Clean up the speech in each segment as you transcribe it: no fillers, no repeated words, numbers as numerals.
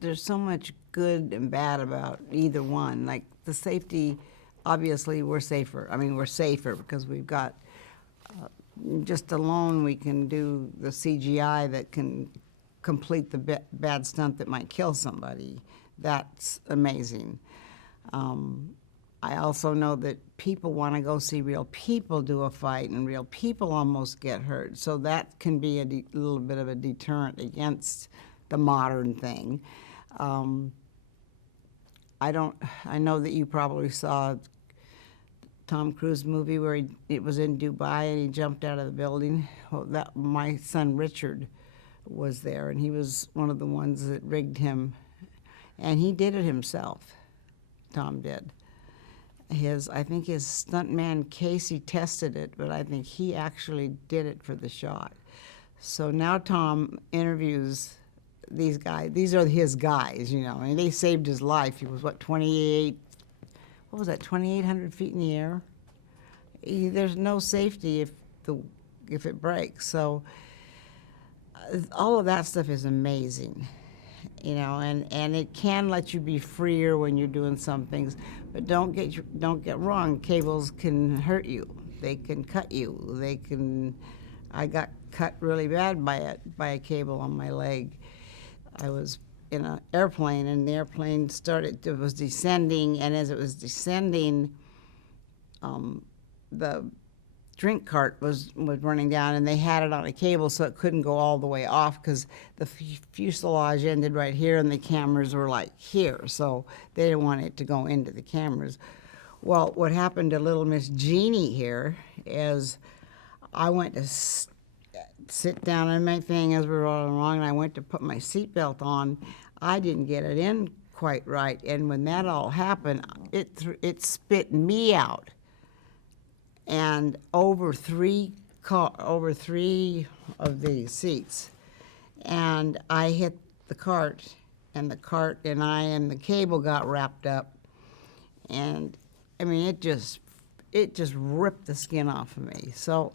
there's so much good and bad about either one. Like the safety, obviously we're safer. I mean, we're safer because we've got, just alone we can do the CGI that can complete the bad stunt that might kill somebody. That's amazing. I also know that people want to go see real people do a fight and real people almost get hurt. So that can be a little bit of a deterrent against the modern thing. I know that you probably saw Tom Cruise movie where it was in Dubai and he jumped out of the building. Well, my son Richard was there, and he was one of the ones that rigged him, and he did it himself. Tom did. I think his stuntman Casey tested it, but I think he actually did it for the shot. So now Tom interviews these guys. These are his guys, you know, and they saved his life. He was, what, 2,800 feet in the air? There's no safety if it breaks. So all of that stuff is amazing, you know, and it can let you be freer when you're doing some things. But don't get wrong, cables can hurt you. They can cut you. I got cut really bad by a cable on my leg. I was in an airplane, and the airplane was descending, and as it was descending, the drink cart was running down, and they had it on a cable so it couldn't go all the way off because the fuselage ended right here and the cameras were like here, so they didn't want it to go into the cameras. Well, what happened to little Miss Jeannie here is I went to sit down in my thing as we were rolling along, and I went to put my seatbelt on. I didn't get it in quite right, and when that all happened, it spit me out. And over three of the seats, and I hit the cart and the cable got wrapped up, and I mean it just ripped the skin off of me. So,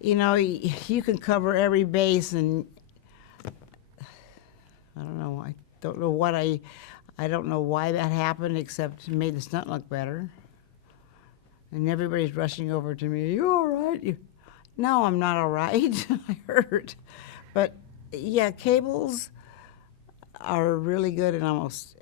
you know, you can cover every base, and I don't know. I don't know why that happened, except it made the stunt look better. And everybody's rushing over to me. Are you all right? No, I'm not all right. I hurt. But yeah, cables are really good in almost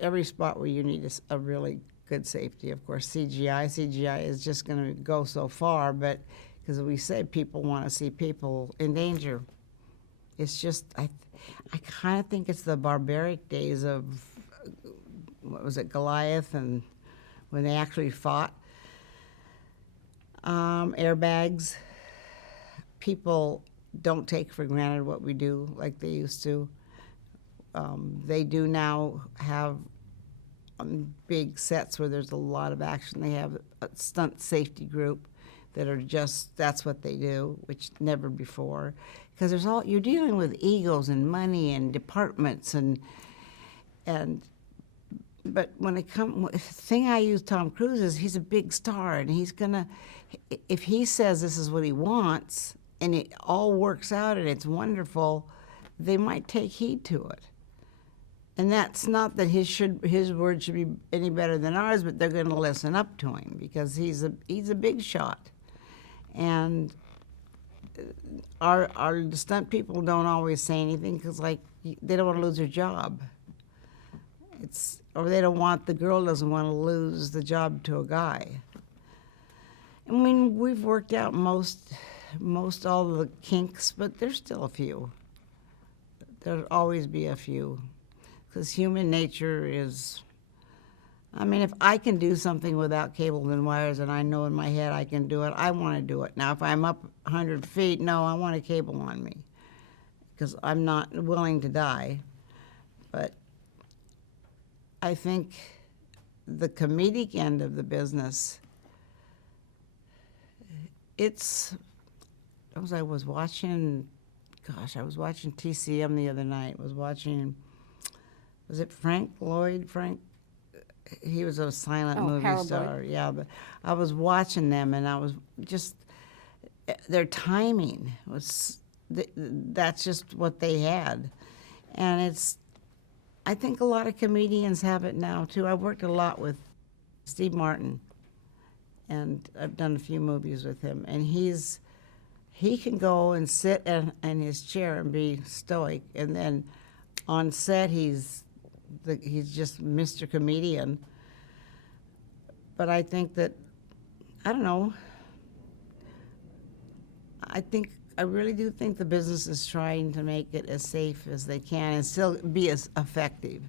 every spot where you need a really good safety. Of course, CGI is just going to go so far, but because we say people want to see people in danger. It's just, I kind of think it's the barbaric days of, what was it, Goliath, and when they actually fought. Airbags. People don't take for granted what we do like they used to. They do now have big sets where there's a lot of action. They have a stunt safety group that are that's what they do, which never before. Because you're dealing with egos and money and departments but when it comes, the thing I use Tom Cruise is he's a big star, and if he says this is what he wants, and it all works out and it's wonderful, they might take heed to it. And that's not that his word should be any better than ours, but they're going to listen up to him because he's a big shot. And our stunt people don't always say anything because, like, they don't want to lose their job. Or the girl doesn't want to lose the job to a guy. I mean, we've worked out most all the kinks, but there's still a few. There'll always be a few, because human nature is, I mean, if I can do something without cables and wires and I know in my head I can do it, I want to do it. Now, if I'm up 100 feet, no, I want a cable on me, because I'm not willing to die. But I think the comedic end of the business, I was watching TCM the other night. Was it Frank Lloyd? He was a silent movie Harold star. Lloyd. Yeah, but I was watching them, and I was just, their timing was, that's just what they had. And I think a lot of comedians have it now too. I worked a lot with Steve Martin, and I've done a few movies with him, and he can go and sit in his chair and be stoic, and then on set he's just Mr. Comedian. But I think that, I don't know, I really do think the business is trying to make it as safe as they can and still be as effective.